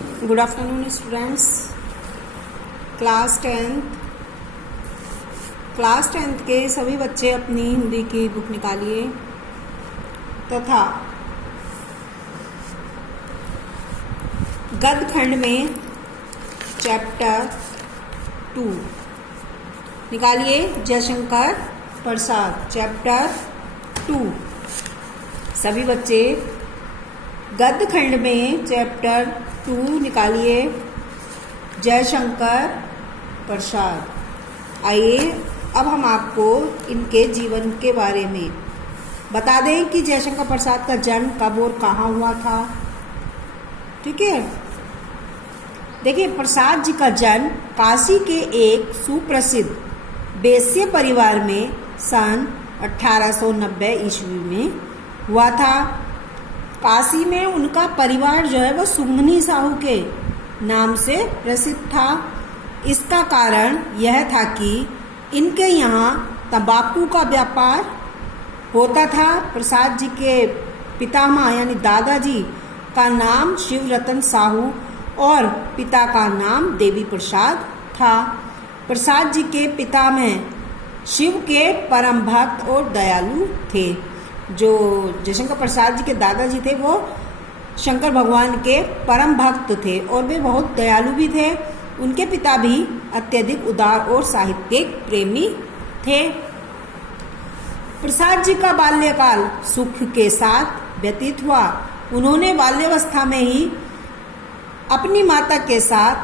Good afternoon students. Class tenth के सभी बच्चे अपनी हिंदी की बुक निकालिए तथा गद्य खंड में चैप्टर 2 निकालिए। जयशंकर प्रसाद चैप्टर 2। सभी बच्चे गद्य खंड में चैप्टर 2 निकालिए। जयशंकर प्रसाद। आइए अब हम आपको इनके जीवन के बारे में बता दें कि जयशंकर प्रसाद का जन्म कब और कहाँ हुआ था। ठीक है, देखिए, प्रसाद जी का जन्म काशी के एक सुप्रसिद्ध वैश्य परिवार में सन 1890 ईस्वी में हुआ था। काशी में उनका परिवार जो है वो सुमनी साहू के नाम से प्रसिद्ध था। इसका कारण यह था कि इनके यहाँ तंबाकू का व्यापार होता था। प्रसाद जी के पितामह यानी दादाजी का नाम शिवरतन साहू और पिता का नाम देवी प्रसाद था। प्रसाद जी के पितामह शिव के परम भक्त और दयालु थे। जो जयशंकर प्रसाद जी के दादाजी थे वो शंकर भगवान के परम भक्त थे और वे बहुत दयालु भी थे। उनके पिता भी अत्यधिक उदार और साहित्यिक प्रेमी थे। प्रसाद जी का बाल्यकाल सुख के साथ व्यतीत हुआ। उन्होंने बाल्यावस्था में ही अपनी माता के साथ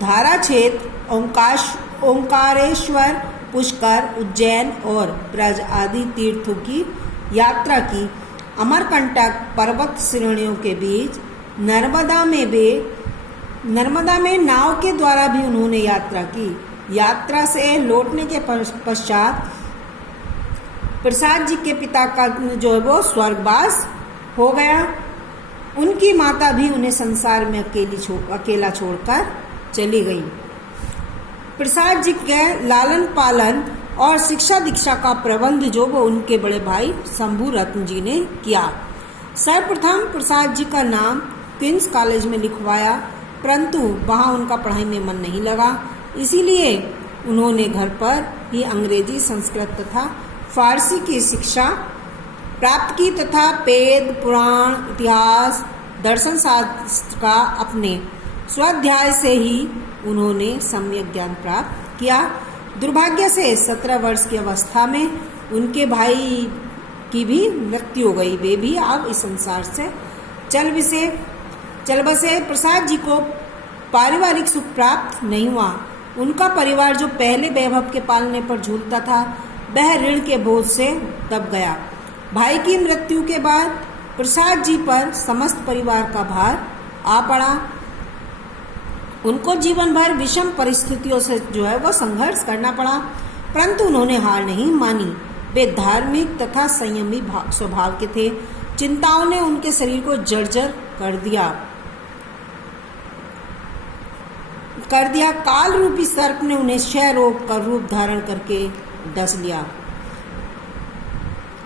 धारा क्षेत्र, ओंकारेश्वर, पुष्कर, उज्जैन और ब्रज आदि तीर्थों की यात्रा की। अमरकंटक पर्वत श्रेणियों के बीच नर्मदा में नाव के द्वारा भी उन्होंने यात्रा की। यात्रा से लौटने के पश्चात प्रसाद जी के पिता का जो है वो स्वर्गवास हो गया। उनकी माता भी उन्हें संसार में अकेला छोड़कर चली गई। प्रसाद जी के लालन पालन और शिक्षा दीक्षा का प्रबंध जो वो उनके बड़े भाई शंभू रत्न जी ने किया। सर्वप्रथम प्रसाद जी का नाम क्वींस कॉलेज में लिखवाया, परंतु वहाँ उनका पढ़ाई में मन नहीं लगा। इसीलिए उन्होंने घर पर ही अंग्रेजी, संस्कृत तथा फारसी की शिक्षा प्राप्त की तथा वेद, पुराण, इतिहास, दर्शन शास्त्र का अपने स्वाध्याय से ही उन्होंने सम्यक ज्ञान प्राप्त किया। दुर्भाग्य से 17 वर्ष की अवस्था में उनके भाई की भी मृत्यु हो गई। वे भी अब इस संसार से चल बसे। प्रसाद जी को पारिवारिक सुख प्राप्त नहीं हुआ। उनका परिवार जो पहले वैभव के पालने पर झूलता था वह ऋण के बोझ से दब गया। भाई की मृत्यु के बाद प्रसाद जी पर समस्त परिवार का भार आ पड़ा। उनको जीवन भर विषम परिस्थितियों से जो है वो संघर्ष करना पड़ा, परंतु उन्होंने हार नहीं मानी। वे धार्मिक तथा संयमी स्वभाव के थे। चिंताओं ने उनके शरीर को जर्जर कर दिया। काल रूपी सर्प ने उन्हें क्षय रोग का रूप धारण करके डस लिया।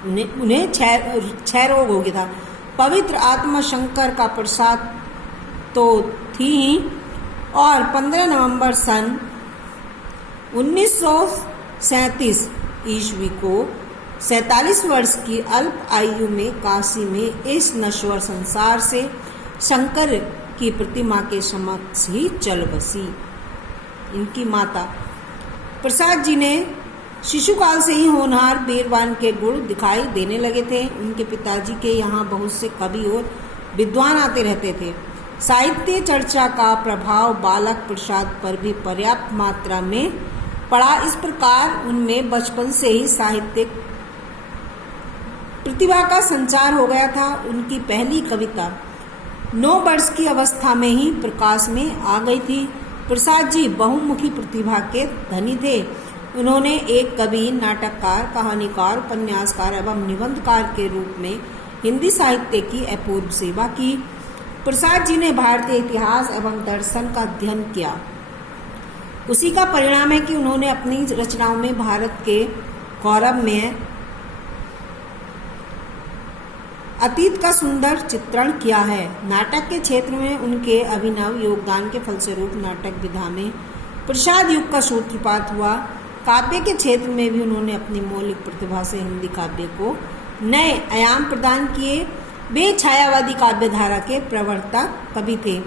उन्हें क्षय रोग हो गया था। पवित्र आत्मा शंकर का प्रसाद तो थी ही, और 15 नवंबर सन 1937 ईस्वी को 47 वर्ष की अल्प आयु में काशी में इस नश्वर संसार से शंकर की प्रतिमा के समक्ष ही चल बसी। इनकी माता प्रसाद जी ने शिशुकाल से ही होनहार वीरवान के गुण दिखाई देने लगे थे। उनके पिताजी के यहाँ बहुत से कवि और विद्वान आते रहते थे। साहित्य चर्चा का प्रभाव बालक प्रसाद पर भी पर्याप्त मात्रा में पड़ा। इस प्रकार उनमें बचपन से ही साहित्यिक प्रतिभा का संचार हो गया था। उनकी पहली कविता 9 वर्ष की अवस्था में ही प्रकाश में आ गई थी। प्रसाद जी बहुमुखी प्रतिभा के धनी थे। उन्होंने एक कवि, नाटककार, कहानीकार, उपन्यासकार एवं निबंधकार के रूप में हिंदी साहित्य की अपूर्व सेवा की। प्रसाद जी ने भारतीय इतिहास एवं दर्शन का अध्ययन किया। उसी का परिणाम है कि उन्होंने अपनी रचनाओं में भारत के गौरव में अतीत का सुंदर चित्रण किया है। नाटक के क्षेत्र में उनके अभिनव योगदान के फलस्वरूप नाटक विधा में प्रसाद युग का सूत्रपात हुआ। काव्य के क्षेत्र में भी उन्होंने अपनी मौलिक प्रतिभा से हिंदी काव्य को नए आयाम प्रदान किए। वे छायावादी काव्य धारा के प्रवर्तक कवि थे।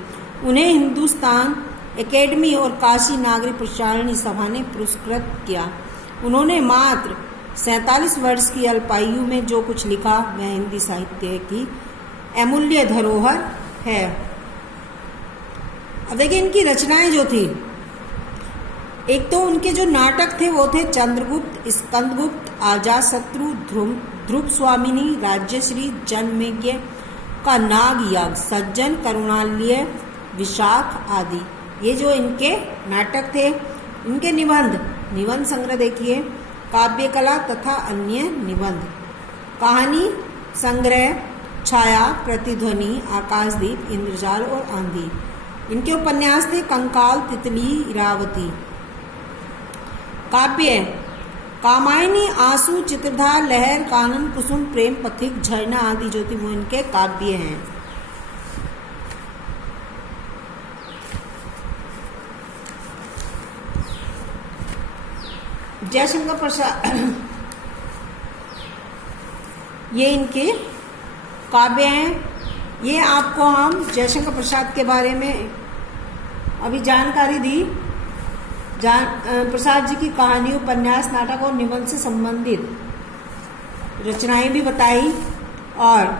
उन्हें हिंदुस्तान एकेडमी और काशी नागरिक प्रचारणी सभा ने पुरस्कृत किया। उन्होंने मात्र 47 वर्ष की अल्पायु में जो कुछ लिखा वह हिंदी साहित्य की अमूल्य धरोहर है। अब देखिए इनकी रचनाएं जो थी, एक तो उनके जो नाटक थे वो थे चंद्रगुप्त, स्कंदगुप्त, अजातशत्रु, ध्रुव स्वामिनी, राज्यश्री, जन्मेज्ञ का नागयज्ञ, सज्जन, करुणालय, विशाख आदि। ये जो इनके नाटक थे। इनके निबंध संग्रह देखिए, काव्य कला तथा अन्य निबंध, कहानी संग्रह, छाया, प्रतिध्वनि, आकाशदीप, इंद्रजाल और आंधी। इनके उपन्यास थे कंकाल, तितली, इरावती। काव्य कामायनी, आंसू, चित्रधार, लहर, कानन, कुसुम, प्रेम पथिक, झरना आदि जो थी वो इनके काव्य हैं। जयशंकर प्रसाद ये इनके काव्य हैं। ये आपको हम जयशंकर प्रसाद के बारे में अभी जानकारी दी। प्रसाद जी की कहानी, उपन्यास, नाटक और निबंध से संबंधित रचनाएं भी बताई और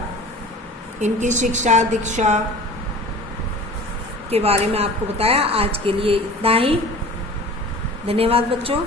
इनकी शिक्षा दीक्षा के बारे में आपको बताया। आज के लिए इतना ही। धन्यवाद बच्चों।